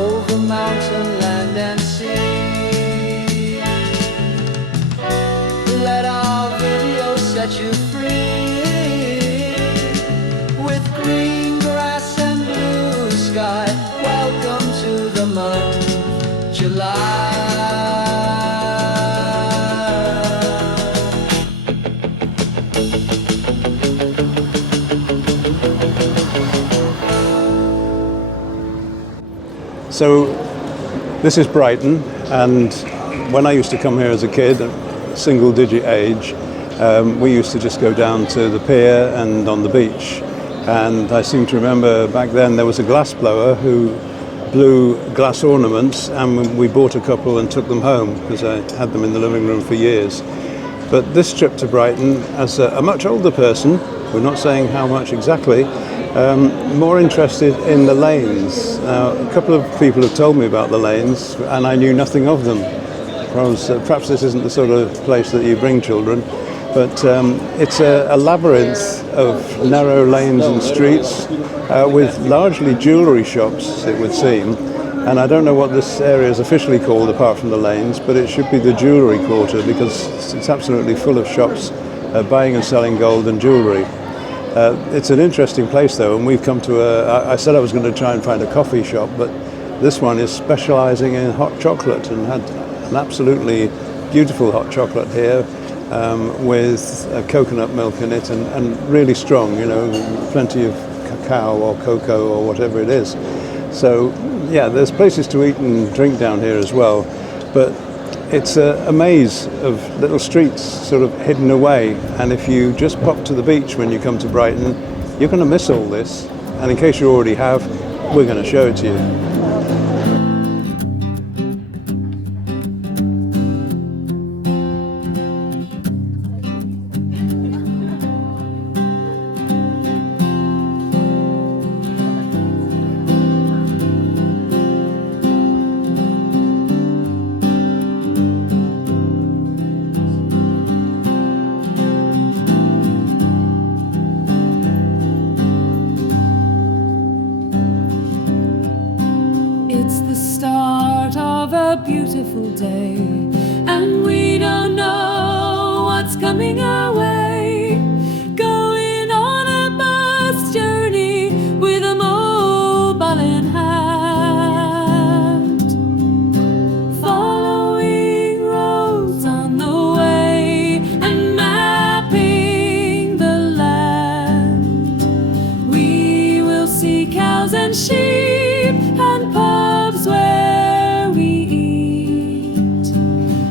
over mountain, land and sea. Let our video set you free. With green grass and blue sky, welcome to the month of July. So this is Brighton, and when I used to come here as a kid, single digit age, we used to just go down to the pier and on the beach. And I seem to remember back then there was a glass blower who blew glass ornaments, and we bought a couple and took them home because I had them in the living room for years. But this trip to Brighton, as a much older person, we're not saying how much exactly, more interested in the lanes. Now, a couple of people have told me about the lanes and I knew nothing of them. Perhaps this isn't the sort of place that you bring children, but it's a labyrinth of narrow lanes and streets with largely jewellery shops, it would seem. And I don't know what this area is officially called apart from the lanes, but it should be the jewellery quarter because it's absolutely full of shops buying and selling gold and jewellery. It's an interesting place though, and we've come to I said I was going to try and find a coffee shop, but this one is specialising in hot chocolate and had an absolutely beautiful hot chocolate here with coconut milk in it and really strong, you know, plenty of cacao or cocoa or whatever it is. So yeah, there's places to eat and drink down here as well, but it's a maze of little streets sort of hidden away, and if you just pop to the beach when you come to Brighton, you're going to miss all this, and in case you already have, we're going to show it to you. It's the start of a beautiful day, and we don't know what's coming our way. Going on a bus journey with a mobile in hand, following roads on the way and mapping the land. We will see cows and sheep and pubs where we eat.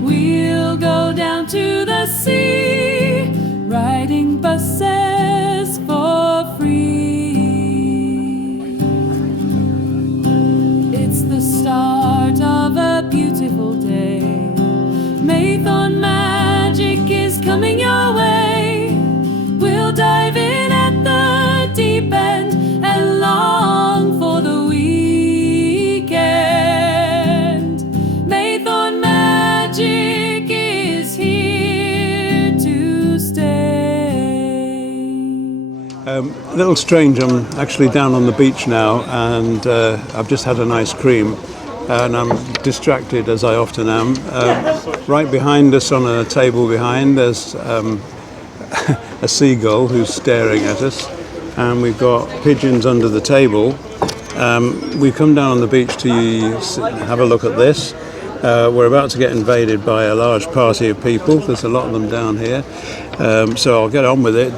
We'll go down to the sea, riding buses for free. It's the start of a beautiful day. Maythorn magic is coming your way. We'll dive in at the deep end and long for the weekend. Maythorn magic is here to stay. A little strange, I'm actually down on the beach now, and I've just had an ice cream and I'm distracted as I often am. Right behind us on a table behind there's a seagull who's staring at us, and we've got pigeons under the table. We've come down on the beach to have a look at this. We're about to get invaded by a large party of people. There's a lot of them down here, so I'll get on with it.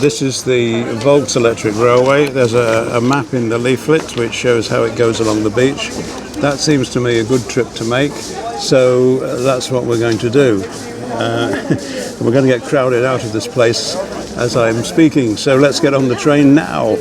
This is the Volks Electric Railway. There's a map in the leaflet which shows how it goes along the beach. That seems to me a good trip to make, so that's what we're going to do. We're going to get crowded out of this place as I'm speaking, so let's get on the train now.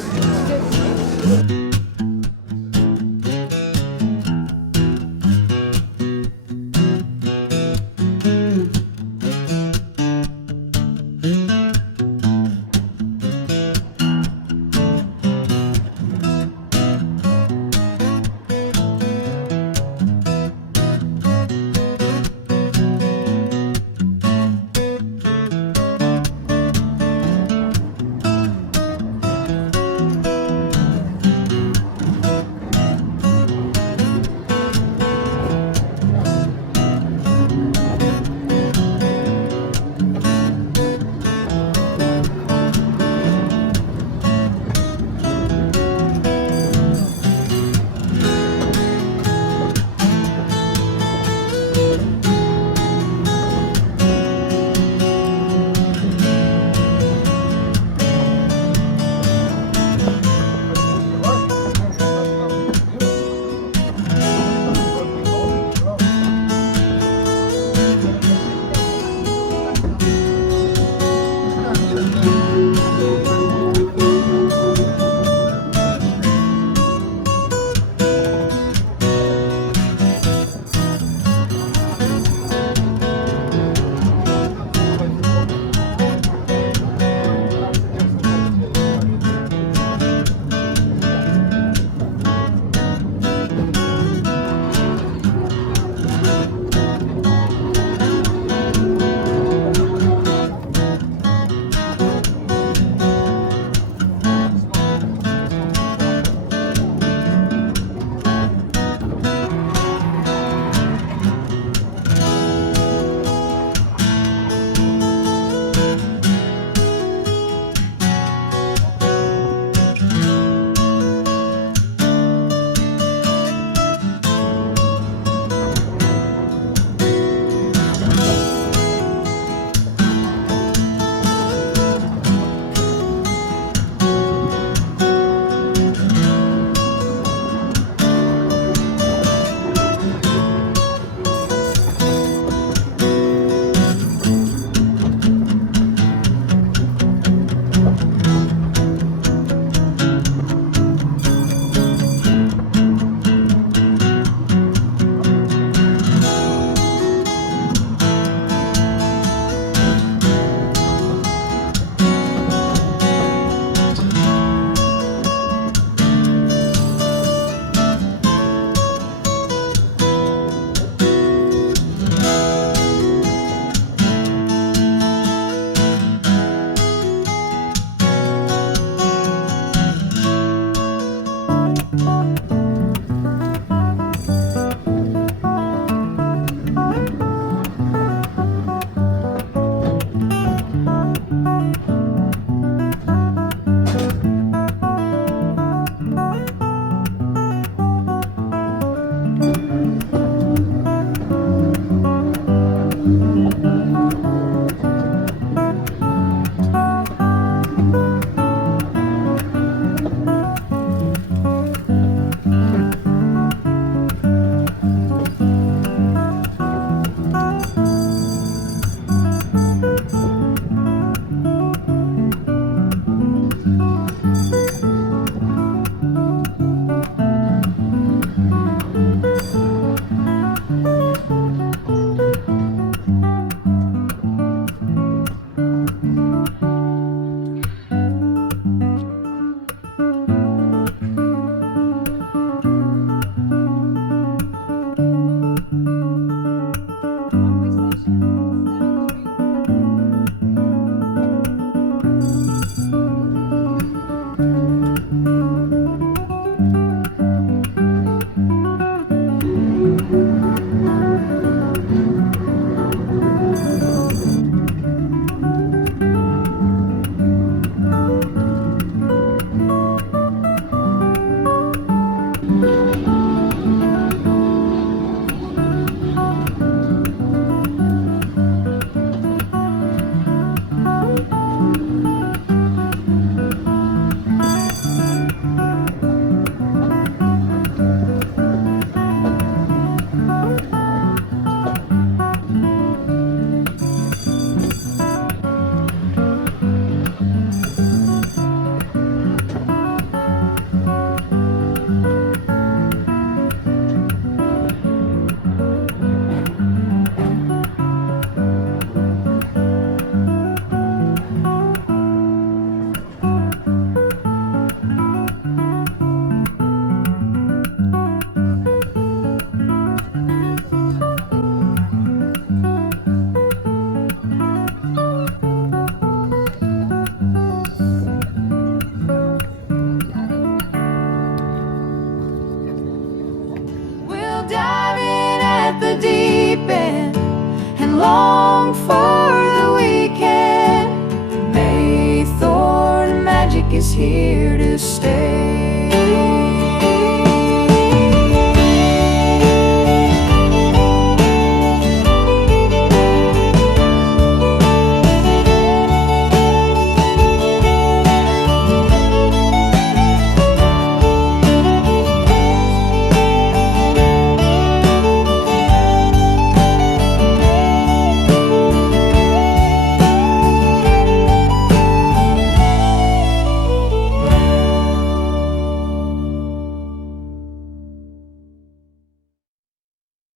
is here to stay.